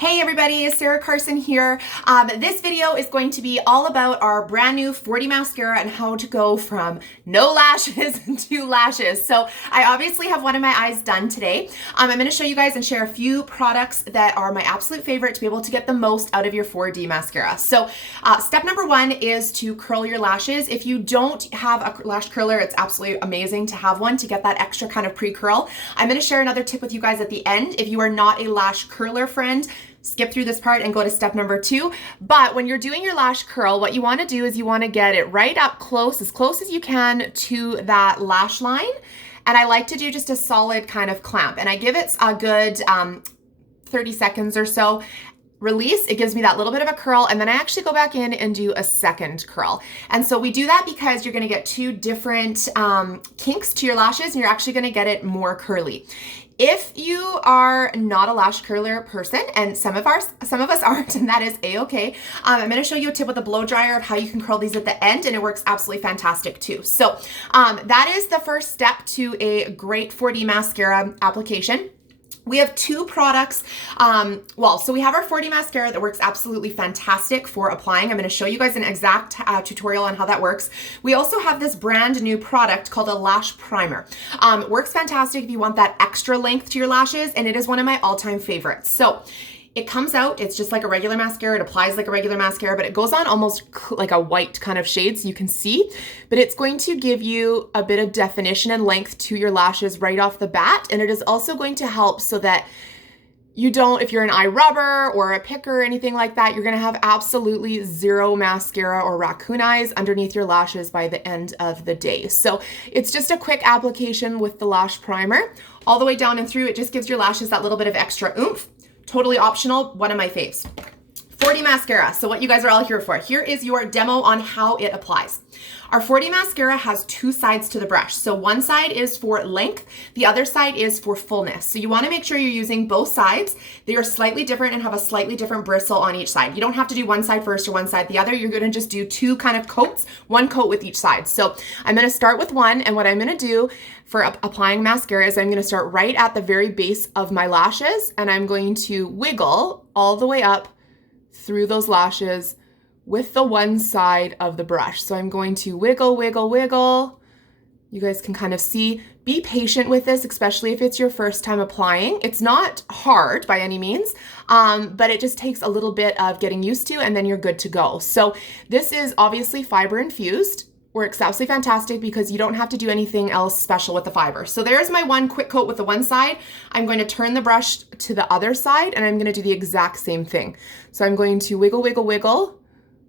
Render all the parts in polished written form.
Hey everybody, Sarah Carson here. This video is going to be all about our brand new 4D mascara and how to go from no lashes to lashes. So I obviously have one of my eyes done today. I'm going to show you guys and share a few products that are my absolute favorite to be able to get the most out of your 4D mascara. So step number one is to curl your lashes. If you don't have a lash curler, it's absolutely amazing to have one to get that extra kind of pre-curl. I'm going to share another tip with you guys at the end. If you are not a lash curler friend, skip through this part and go to step number two. But when you're doing your lash curl, what you want to do is you want to get it right up close as you can to that lash line. And I like to do just a solid kind of clamp. And I give it a good 30 seconds or so. Release, it gives me that little bit of a curl, and then I actually go back in and do a second curl. And so we do that because you're gonna get two different kinks to your lashes, and you're actually gonna get it more curly. If you are not a lash curler person, and some of us aren't, and that is a-okay, I'm gonna show you a tip with a blow dryer of how you can curl these at the end, and it works absolutely fantastic too. So that is the first step to a great 4D mascara application. We have two products. So we have our 4D mascara that works absolutely fantastic for applying. I'm going to show you guys an exact tutorial on how that works. We also have this brand new product called a lash primer. Works fantastic if you want that extra length to your lashes, and it is one of my all-time favorites. So it comes out, it's just like a regular mascara. It applies like a regular mascara, but it goes on almost like a white kind of shade so you can see. But it's going to give you a bit of definition and length to your lashes right off the bat. And it is also going to help so that you don't, if you're an eye rubber or a picker or anything like that, you're gonna have absolutely zero mascara or raccoon eyes underneath your lashes by the end of the day. So it's just a quick application with the lash primer. All the way down and through, it just gives your lashes that little bit of extra oomph. Totally optional, one of my faves. 4D mascara, so what you guys are all here for. Here is your demo on how it applies. Our 4D mascara has two sides to the brush. So one side is for length, the other side is for fullness. So you wanna make sure you're using both sides. They are slightly different and have a slightly different bristle on each side. You don't have to do one side first or one side the other. You're gonna just do two kind of coats, one coat with each side. So I'm gonna start with one, and what I'm gonna do for applying mascara is I'm gonna start right at the very base of my lashes, and I'm going to wiggle all the way up through those lashes with the one side of the brush. So I'm going to wiggle, wiggle, wiggle. You guys can kind of see. Be patient with this, especially if it's your first time applying. It's not hard by any means, but it just takes a little bit of getting used to, and then you're good to go. So this is obviously fiber infused. Works absolutely fantastic because you don't have to do anything else special with the fiber. So there's my one quick coat with the one side. I'm going to turn the brush to the other side, and I'm going to do the exact same thing. So I'm going to wiggle, wiggle, wiggle,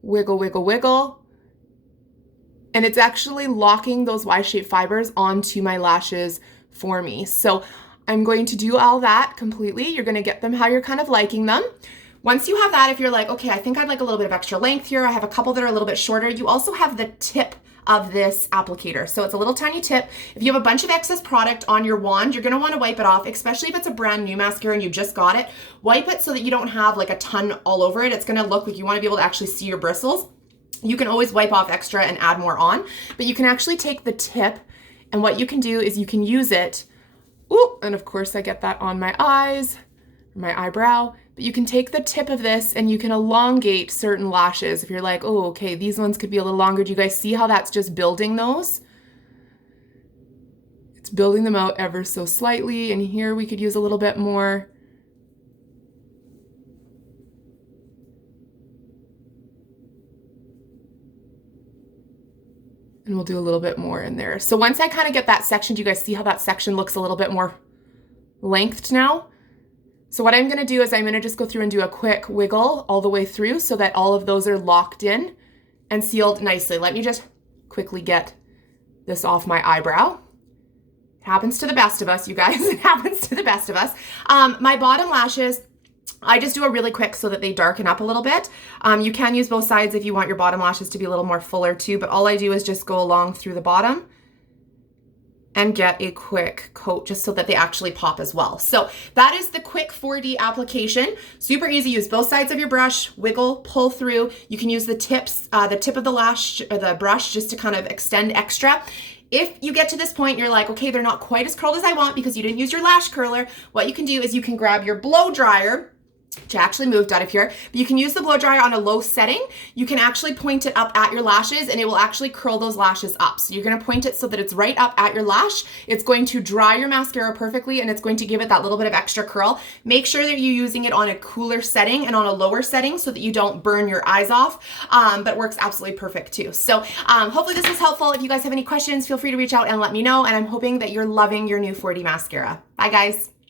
wiggle, wiggle, wiggle, and it's actually locking those Y-shaped fibers onto my lashes for me. So I'm going to do all that completely. You're going to get them how you're kind of liking them. Once you have that, if you're like, okay, I think I'd like a little bit of extra length here, I have a couple that are a little bit shorter, you also have the tip of this applicator. So it's a little tiny tip. If you have a bunch of excess product on your wand, you're gonna wanna wipe it off, especially if it's a brand new mascara and you just got it. Wipe it so that you don't have like a ton all over it. It's gonna look like you wanna be able to actually see your bristles. You can always wipe off extra and add more on, but you can actually take the tip, and what you can do is you can use it, and of course I get that on my eyes, my eyebrow, but you can take the tip of this and you can elongate certain lashes. If you're like, oh, okay, these ones could be a little longer. Do you guys see how that's just building those? It's building them out ever so slightly, and here we could use a little bit more. And we'll do a little bit more in there. So once I kind of get that section, do you guys see how that section looks a little bit more lengthed now? So what I'm gonna do is I'm gonna just go through and do a quick wiggle all the way through so that all of those are locked in and sealed nicely. Let me just quickly get this off my eyebrow. It happens to the best of us, you guys. It happens to the best of us. My bottom lashes, I just do a really quick so that they darken up a little bit. You can use both sides if you want your bottom lashes to be a little more fuller too, but all I do is just go along through the bottom and get a quick coat just so that they actually pop as well. So that is the quick 4D application. Super easy. Use both sides of your brush, wiggle, pull through. You can use the tip of the lash or the brush just to kind of extend extra. If you get to this point, you're like, okay, they're not quite as curled as I want because you didn't use your lash curler. What you can do is you can grab your blow dryer which I actually moved out of here, but you can use the blow dryer on a low setting. You can actually point it up at your lashes and it will actually curl those lashes up. So you're gonna point it so that it's right up at your lash. It's going to dry your mascara perfectly and it's going to give it that little bit of extra curl. Make sure that you're using it on a cooler setting and on a lower setting so that you don't burn your eyes off, but it works absolutely perfect too. So hopefully this was helpful. If you guys have any questions, feel free to reach out and let me know. And I'm hoping that you're loving your new 4D mascara. Bye guys.